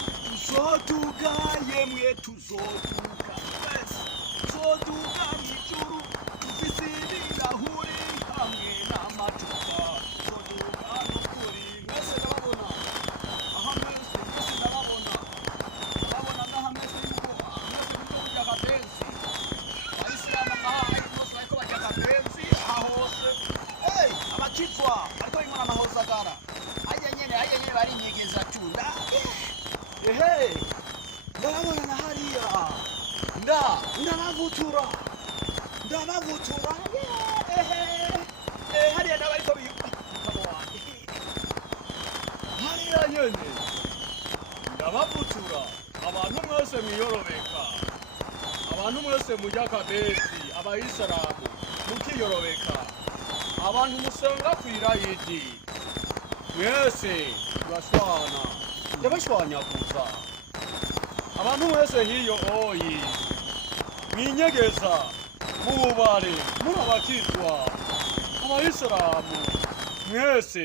tuzoduga yemwe tuzoduga twese tuzoduga mw'ijuru dufise hamwe n'amacupa tuzoduga n'ukuri mwese ndababona aha mwese mwese ndababona ndababona ngaha mwese yuko mwese muriko kurya akabenzi abayisilamu ngaha ariko bose bariko barya akabenzi aha hose hey, ehe ndababona na hariya nda ndabavutura ndabavutura ehe eh, hariya nabariko wanje hariya nyene ndabavutura abantu mwese mwiyorobeka abantu mwese murya akabezi abayisilamu mukiyorobeka abantu musenga kwirayidi mwese turashwana yabashwanya kuza abantu mwese hiyo oyi mwinyegeza mububare muri abakirwa abayisilamu mwese